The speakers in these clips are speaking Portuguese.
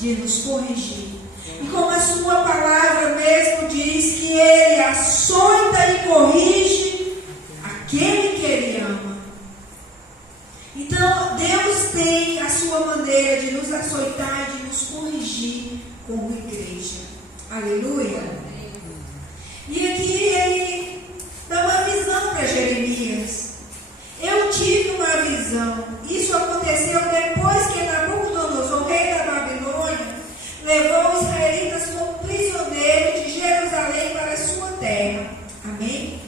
de nos corrigir. E como a sua palavra mesmo diz que Ele açoita e corrige aquele que Ele ama. Então, Deus tem a sua maneira de nos açoitar e de nos corrigir como igreja. Aleluia. E aqui Ele dá uma visão para Jeremias. Eu tive uma visão. Isso aconteceu depois que Nabucodonosor, rei da Babilônia, levou os israelitas como prisioneiros de Jerusalém para a sua terra. Amém?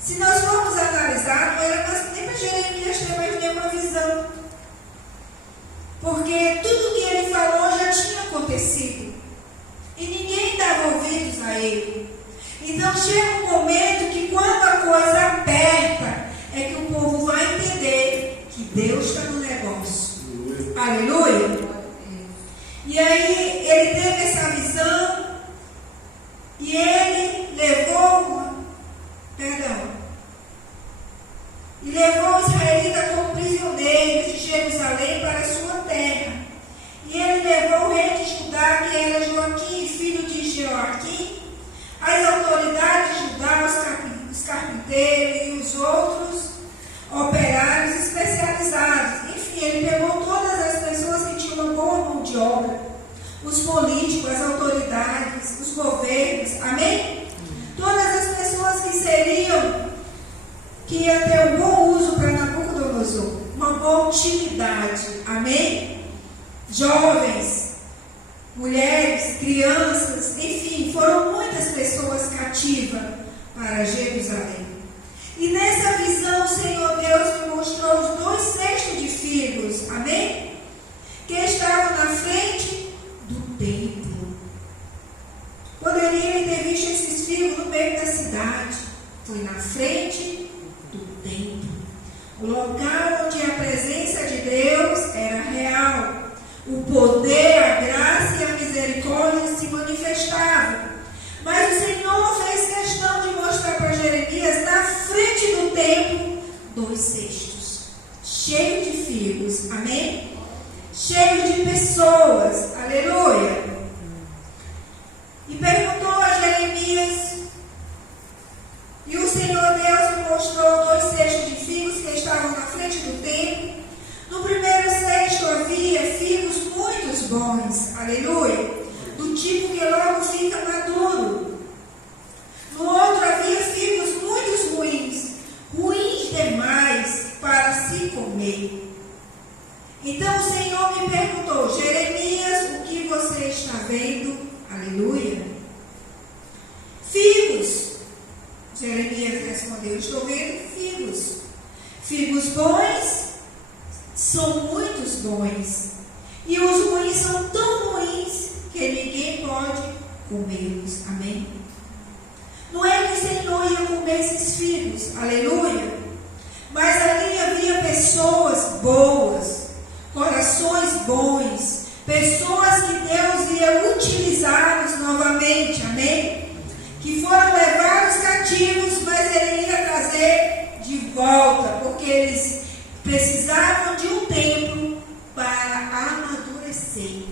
Se nós formos analisar, não era nem para Jeremias ter mais nenhuma visão. Porque tudo que ele falou já tinha acontecido. E ninguém dava ouvidos a ele. Então chega um momento que quando a coisa aperta, é que o povo vai entender que Deus está no negócio. Aleluia. E aí ele teve essa visão e ele levou os israelitas como prisioneiros de Jerusalém para a sua terra. E ele levou o rei de Judá, que era Joaquim, filho de Joaquim, as autoridades de Judá, os carpinteiros e os outros operários especializados. Enfim, ele pegou todas as pessoas que tinham uma boa mão de obra, os políticos, as autoridades, os governos, amém? Todas as pessoas que iam ter um bom uso para Nabucodonosor, uma boa utilidade, amém? Jovens, mulheres, crianças, enfim, foram muitas pessoas cativas para Jerusalém. E nessa visão, o Senhor Deus me mostrou os 2 cestos de figos, amém? Que estavam na frente do templo. Poderia ele ter visto esses figos no meio da cidade. Foi na frente do templo. O local onde a presença de Deus era real. O poder, a graça e a misericórdia se manifestavam. Mas o Senhor fez questão de mostrar para Jeremias, na frente do templo, 2 cestos, cheios de figos, amém? Cheios de pessoas, aleluia. E perguntou a Jeremias, e o Senhor Deus me mostrou 2 cestos de figos que estavam na frente do templo. No primeiro cesto havia figos muito bons, aleluia, do tipo que logo fica maduro. No outro havia figos muito ruins, ruins demais para se comer. Então o Senhor me perguntou, Jeremias, o que você está vendo? Aleluia. Figos. Jeremias respondeu, estou vendo figos. Figos bons são muitos bons. E os ruins são tão ruins que ninguém pode comê-los. Amém? Não é que o Senhor ia comer esses figos. Aleluia. Mas ali havia pessoas boas, corações bons, pessoas que Deus ia utilizá-los novamente. Amém? Que foram levados cativos, mas Ele ia trazer de volta, porque eles precisavam de um tempo para amadurecer,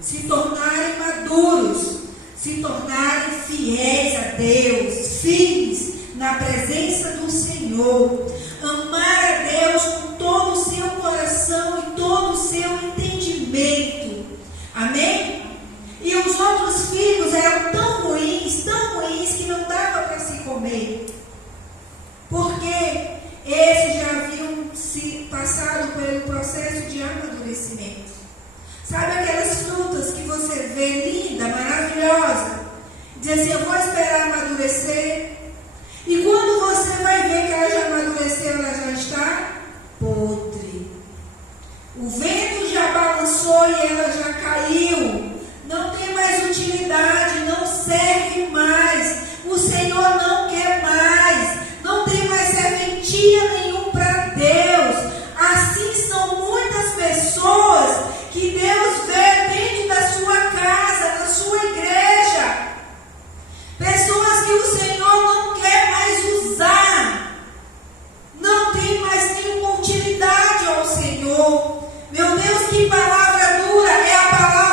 se tornarem maduros, se tornarem fiéis a Deus, firmes na presença do Senhor, amar a Deus com todo o seu coração e todo o seu entendimento. Amém? E os outros figos eram tão ruins que não dava para se comer, porque esses já haviam se passado pelo processo de amadurecimento. Sabe aquelas frutas que você vê linda, maravilhosa, diz assim, eu vou esperar amadurecer, e quando você vai ver que ela já amadureceu, ela já está podre. O vento já balançou e ela já caiu, não tem mais utilidade, não serve mais, o Senhor não quer mais, não tem mais serventia nenhum para Deus. Assim são muitas pessoas que Deus vê dentro da sua casa, da sua igreja, pessoas que o Senhor não quer mais usar, não tem mais nenhuma utilidade ao Senhor. Meu Deus, que palavra dura, é a palavra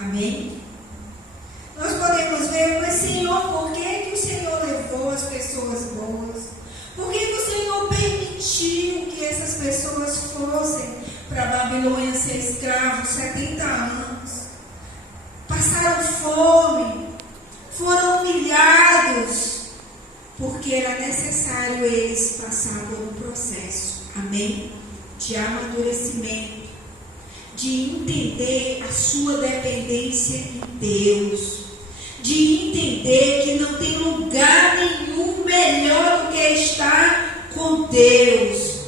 Amém? Nós podemos ver, mas Senhor, por que o Senhor levou as pessoas boas? Por que o Senhor permitiu que essas pessoas fossem para a Babilônia ser escravos 70 anos? Passaram fome, foram humilhados, porque era necessário eles passar por um processo, amém? De amadurecimento, de entender a sua dependência em Deus, de entender que não tem lugar nenhum melhor do que estar com Deus.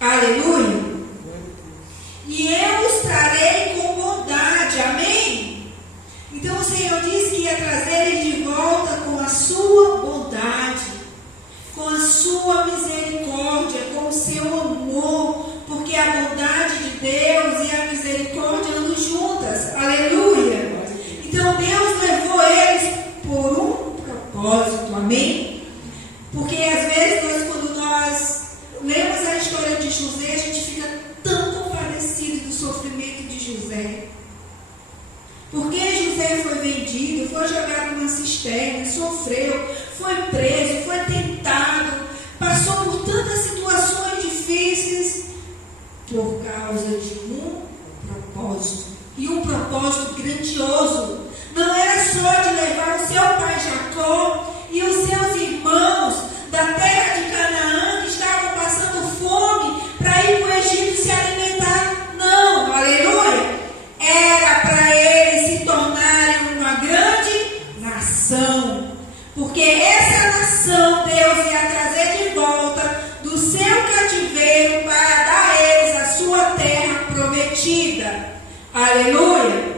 Aleluia! E eu os trarei com bondade, amém? Então o Senhor disse que ia trazer eles de volta com a sua bondade, com a sua misericórdia, com o seu amor, porque a bondade de Deus e a misericórdia andam juntas. Aleluia! Então Deus levou eles por um propósito, amém? Porque às vezes quando nós lemos a história de José, a gente fica tão compadecido do sofrimento de José. Porque José foi vendido, foi jogado numa cisterna, sofreu, foi preso, foi tentado, passou por tantas situações difíceis por causa de um propósito. E um propósito grandioso. Não era só de levar o seu pai Jacó e os seus irmãos da terra de Canaã, que estavam passando fome, para ir para o Egito se alimentar. Não, aleluia! Era para eles se tornarem uma grande nação. Porque essa nação Deus ia trazer de volta do seu cativeiro para dar a eles a sua terra prometida. Aleluia!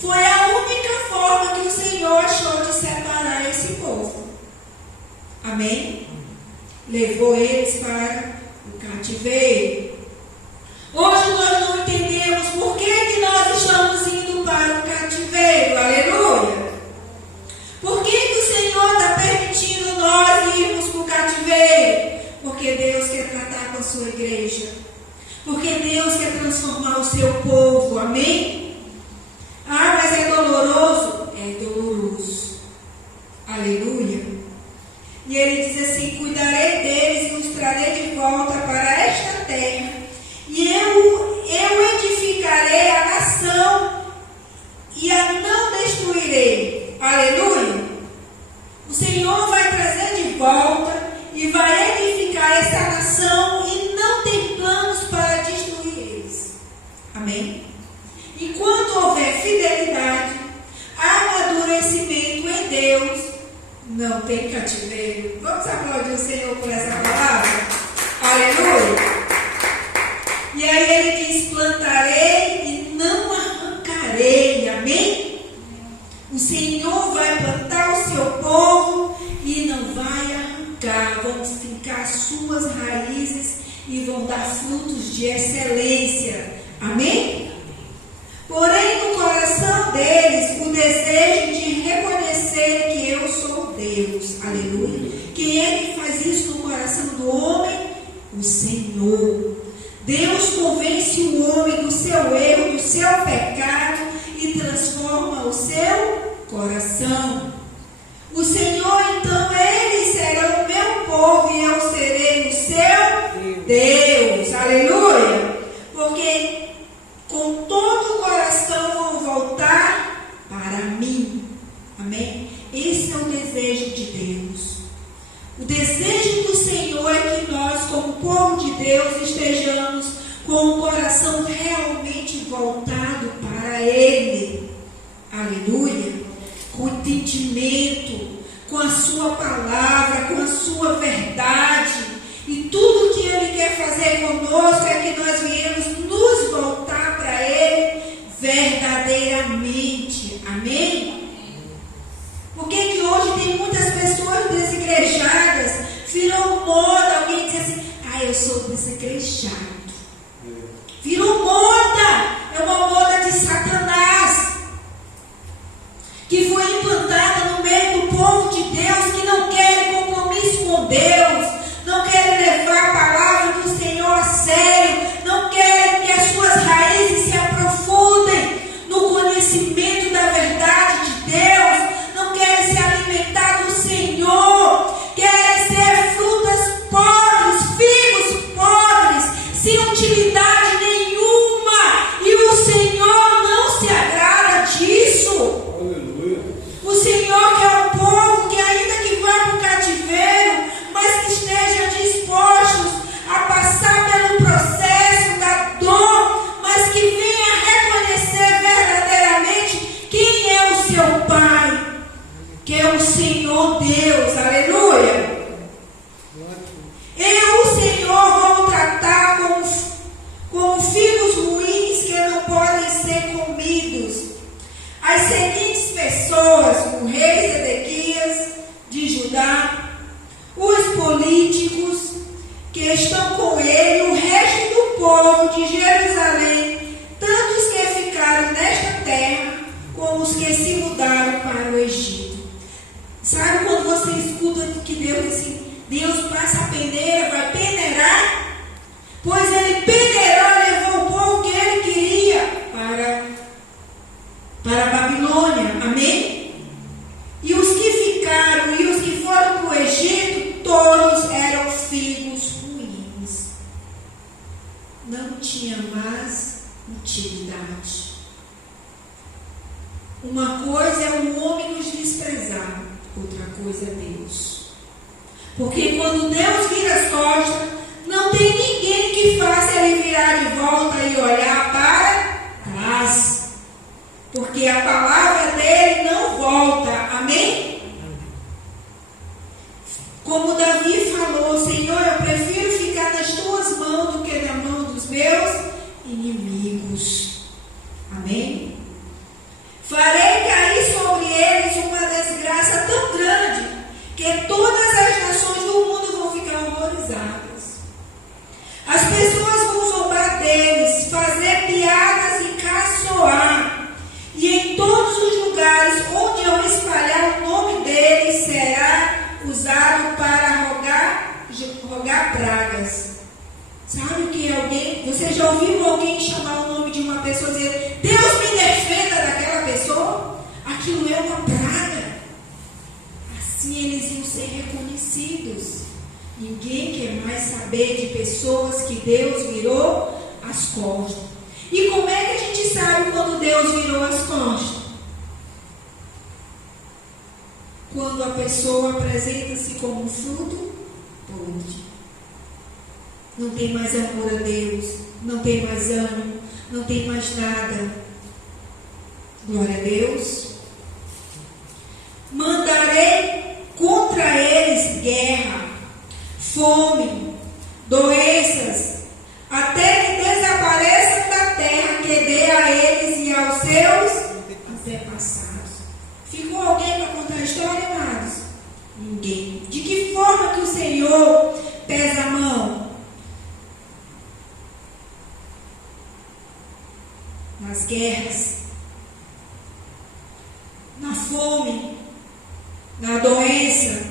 Foi a única forma que o Senhor achou de separar esse povo. Amém? Levou eles para o cativeiro. Hoje nós não entendemos por que nós estamos indo para o cativeiro. Aleluia! Por que o Senhor está permitindo nós irmos para o cativeiro? Porque Deus quer tratar com a sua igreja. Porque Deus quer transformar o seu povo. Amém? Ah, mas é doloroso? É doloroso. Aleluia. E ele diz assim: cuidarei deles e os trarei de volta para esta terra. E eu edificarei a nação e a não destruirei. Aleluia. O Senhor vai trazer de volta e vai edificar essa nação e não tem planos para destruir eles. Amém? Enquanto houver fidelidade, amadurecimento em Deus, não tem cativeiro. Vamos aplaudir o Senhor por essa palavra? Aleluia! E aí ele diz: plantarei e não arrancarei. Amém? O Senhor vai plantar o seu povo e não vai arrancar. Vão ficar suas raízes e vão dar frutos de excelência. Amém? Porém, no coração deles, o desejo de reconhecer que eu sou Deus. Aleluia. Quem é que faz isso no coração do homem? O Senhor. Deus convence o homem do seu erro, do seu pecado e transforma o seu coração. O Senhor, então, eles serão o meu povo e eu serei o seu Deus. Aleluia. Porque com todo o coração vão voltar para mim. Amém? Esse é o desejo de Deus. O desejo do Senhor é que nós, como povo de Deus, estejamos com o coração realmente voltado para Ele. Aleluia. Com entendimento, com a sua palavra, com a sua verdade. E tudo que Ele quer fazer conosco é que nós viemos nos voltar para Ele verdadeiramente. Amém? Por que hoje tem muitas pessoas desigrejadas? Virou moda alguém dizer assim: ah, eu sou desigrejado. Virou moda. É uma moda de Satanás, que foi implantada no meio do povo de Deus, que não quer compromisso com Deus, não quer levar a palavra do Senhor a sério, não quer que Senhor Deus, aleluia. Eu, o Senhor, vou tratar com figos ruins que não podem ser comidos as seguintes pessoas: o rei Zedequias de Judá, os políticos que estão com ele, o resto do povo de Jerusalém, tanto os que ficaram nesta terra, como os que se mudaram para o Egito. Sabe quando você escuta que Deus diz assim, Deus passa a peneira, vai peneirar? Pois ele peneirou e levou o povo que ele queria para a Babilônia. Amém? E os que ficaram e os que foram para o Egito, todos eram figos ruins. Não tinha mais utilidade. Uma coisa é o homem nos desprezar, outra coisa é Deus. Porque quando Deus vira as costas, não tem ninguém que faça ele virar de volta e olhar para trás. Porque a palavra dele não volta. Amém? Como Davi falou, Senhor, eu prefiro ficar nas tuas mãos do que na mão dos meus inimigos. Amém? Farei cair sobre eles uma desgraça tão grande que todas as nações do mundo vão ficar horrorizadas. As pessoas vão zombar deles, fazer piadas e caçoar. E em todos os lugares onde eu espalhar o nome deles será usado para rogar pragas. Sabe o que é alguém? Você já ouviu alguém chamar o nome de uma pessoa e dizer, Deus me defenda daquela pessoa? Aquilo é uma praga. Assim eles iam ser reconhecidos. Ninguém quer mais saber de pessoas que Deus virou as costas. E como é que a gente sabe quando Deus virou as costas? Quando a pessoa apresenta-se como fruto podre. Não tem mais amor a Deus, não tem mais ânimo, não tem mais nada. Glória a Deus. Mandarei contra eles guerra, fome, doenças, até que desapareçam da terra que dê a eles e aos seus antepassados. Ficou alguém para contar a história, amados? Ninguém. De que forma que o Senhor pesa a mão? Nas guerras, na fome, na doença.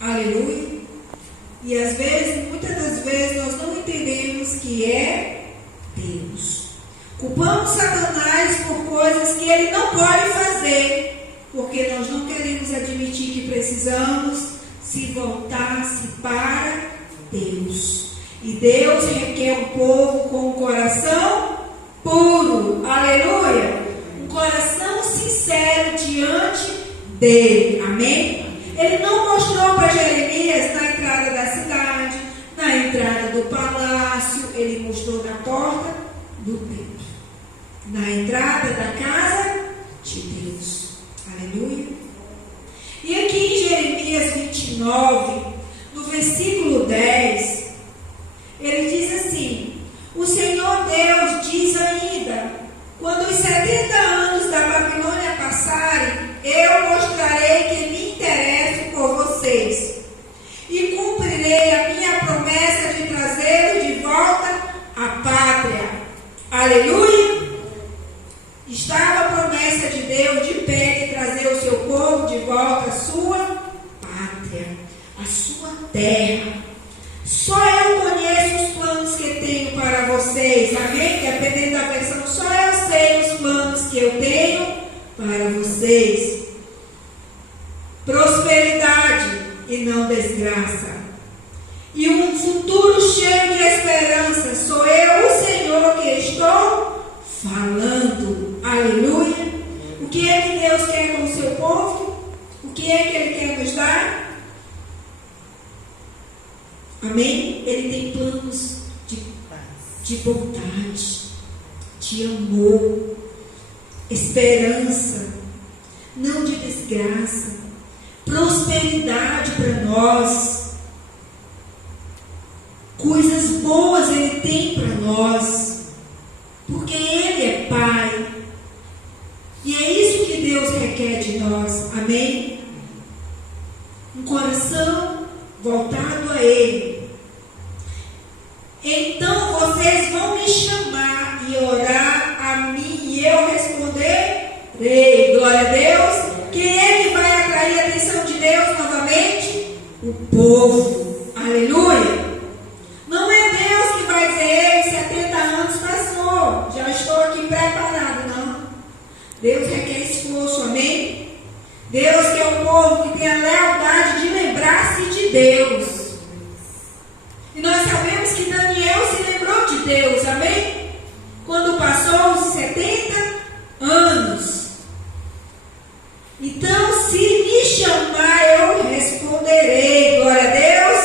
Aleluia. E às vezes, muitas das vezes, nós não entendemos que é Deus. Culpamos Satanás por coisas que ele não pode fazer, porque nós não queremos admitir que precisamos se voltar-se para Deus. E Deus requer um povo com um coração puro. Aleluia. Um coração sincero diante dele. Amém? Ele não mostrou para Jeremias na entrada da cidade, na entrada do palácio. Ele mostrou na porta do templo, na entrada da casa de Deus. Aleluia. E aqui em Jeremias 29, no versículo 10, ele diz assim: o Senhor Deus diz ainda, quando os 70 anos da Babilônia passarem, eu mostrarei que me interesso por vocês e cumprirei a minha promessa de trazê-los de volta à pátria. Aleluia! Estava a promessa de Deus de pé de trazer o seu povo de volta à sua pátria, à sua terra. Só eu conheço os planos que tenho para vocês. Amém? Dependendo da versão, só eu sei os planos que eu tenho para vocês. Prosperidade e não desgraça. E um futuro cheio de esperança. Sou eu, o Senhor, que estou falando. Aleluia. O que é que Deus quer com o seu povo? O que é que Ele quer nos dar? Amém? Ele tem planos de bondade, de amor, esperança, não de desgraça. graça, prosperidade para nós. Coisas boas Ele tem para nós, porque Ele é Pai. E é isso que Deus requer de nós, amém? Um coração voltado a Ele. Então vocês vão me chamar e orar a mim, e eu responderei. Glória a Deus. Quem é que vai atrair a atenção de Deus novamente? O povo. Aleluia. Não é Deus que vai dizer: 70 anos passou, já estou aqui preparado. Não. Deus requer esforço, amém? Deus quer o povo que tem a lealdade de lembrar-se de Deus. E nós sabemos que Daniel se lembrou de Deus, amém? Quando passou os 70 anos. Então, se me chamar, eu responderei. Glória a Deus.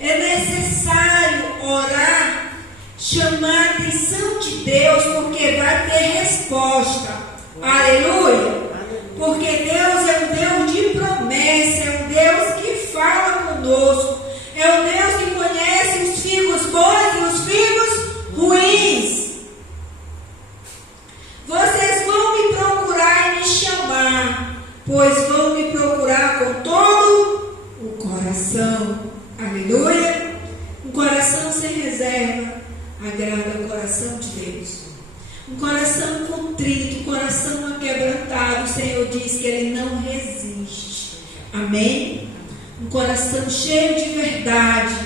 É necessário orar, chamar a atenção de Deus, porque vai ter resposta. Aleluia. Porque Deus é um Deus de promessa, é um Deus que fala conosco, é um Deus que conhece os figos bons e os figos ruins. Vocês vão me procurar e me chamar, pois vão me procurar com todo o coração. Aleluia. Um coração sem reserva agrada o coração de Deus. Um coração contrito, um coração aquebrantado, o Senhor diz que Ele não resiste. Amém? Um coração cheio de verdade,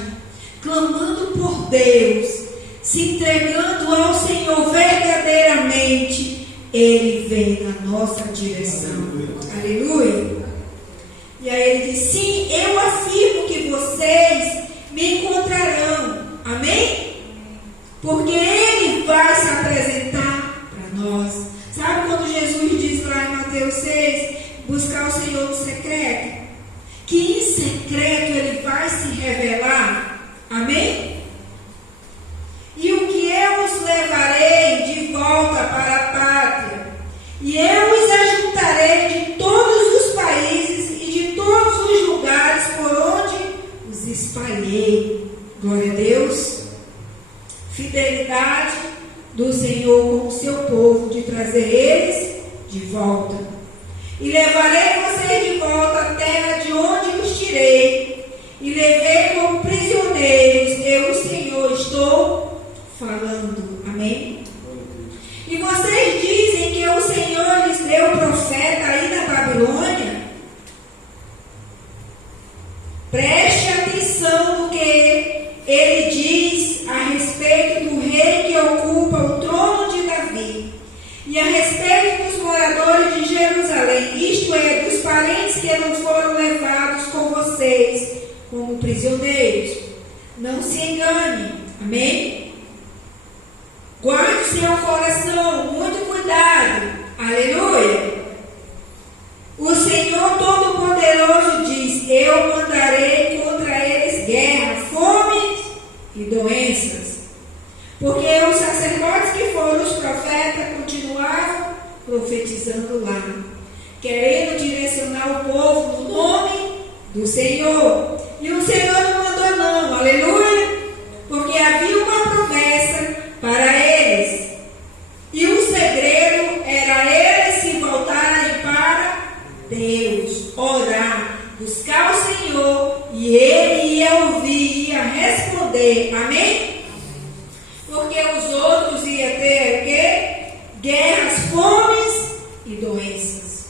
clamando por Deus, se entregando ao Senhor verdadeiramente, Ele vem na nossa direção. Aleluia. E aí Ele diz: sim, eu afirmo que vocês me encontrarão. Amém? Porque Ele vai se apresentar para nós. Sabe quando Jesus diz lá em Mateus 6, buscar o Senhor no secreto? Que em secreto Ele vai se revelar. Amém? E o que eu os levarei de volta para a pátria, e eu os ajuntarei de todos os países e de todos os lugares por onde os espalhei. Glória a Deus. Fidelidade do Senhor com o seu povo, de trazer eles de volta. E levarei vocês de volta à terra de onde os tirei, e levei como prisioneiros. Eu, o Senhor, estou falando. Amém? E vocês dizem que o Senhor lhes deu profeta aí na Babilônia? Preste atenção no que ele diz a respeito do rei que ocupa o trono de Davi, e a respeito dos moradores de Jerusalém, isto é, dos parentes que não foram levados com vocês como prisioneiros. Não se engane. Amém? Guarde seu coração, muito cuidado. Aleluia. O Senhor Todo-Poderoso diz: eu mandarei contra eles guerra, fome e doenças. Porque os sacerdotes que foram os profetas continuavam profetizando lá, querendo direcionar o povo no nome do Senhor. E o Senhor não mandou não. Aleluia. Porque havia uma promessa para eles. E o segredo era eles se voltarem para Deus, orar, buscar o Senhor, e Ele ia ouvir, ia responder. Amém? Porque os outros iam ter o quê? Guerras, fomes e doenças.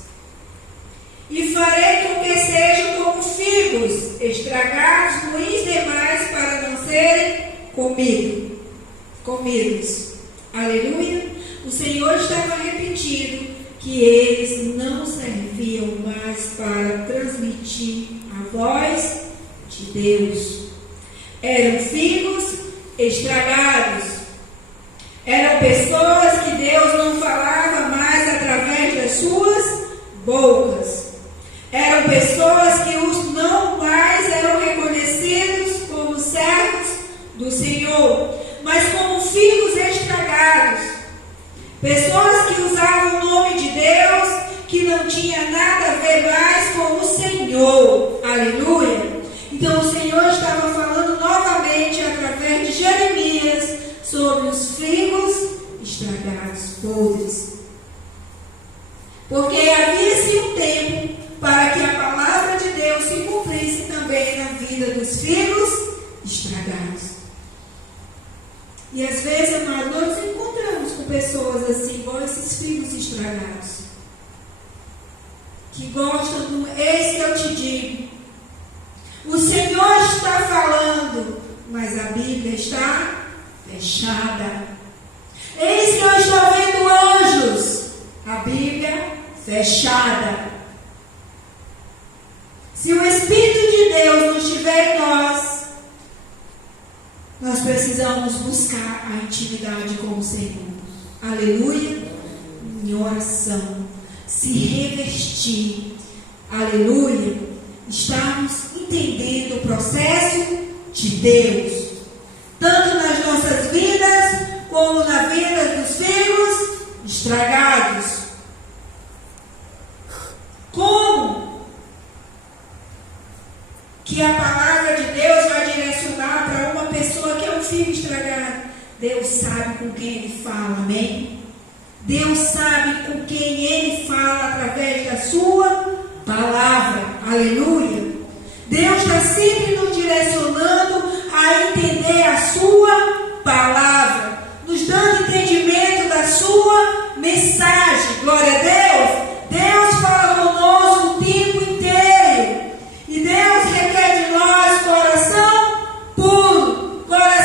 E farei com que sejam como figos estragados, ruins demais, para não serem comidos. Aleluia. O Senhor estava repetindo que eles não serviam mais para transmitir a voz de Deus. Eram figos estragados. Eram pessoas que Deus não falava mais através das suas bocas. Eram pessoas que não mais eram reconhecidos como servos do Senhor, mas como figos estragados. Pessoas que usavam o nome de Deus, que não tinha nada a ver aprender mais com o Senhor. Aleluia. Então o Senhor estava falando novamente através de Jeremias sobre os figos estragados, podres. Porque havia-se um tempo para que a palavra de Deus se cumprisse também na vida dos figos estragados. E às vezes nós nos encontramos com pessoas assim, igual esses figos estragados, que gostam do eis que eu te digo. O Senhor está falando, mas a Bíblia está fechada. Eis que eu estou vendo anjos, a Bíblia fechada. Se o Espírito de Deus não estiver em nós precisamos buscar a intimidade com o Senhor. Aleluia. Em oração. Se revestir. Aleluia. Estamos entendendo o processo de Deus. Tanto nas nossas vidas, como na vida dos filhos estragados. Como que a palavra de Deus vai direcionar para uma pessoa que é um filho estragado? Deus sabe com quem Ele fala, amém? Deus sabe com quem Ele fala através da sua palavra, aleluia. Deus está sempre nos direcionando a entender a sua palavra, nos dando entendimento da sua mensagem, glória a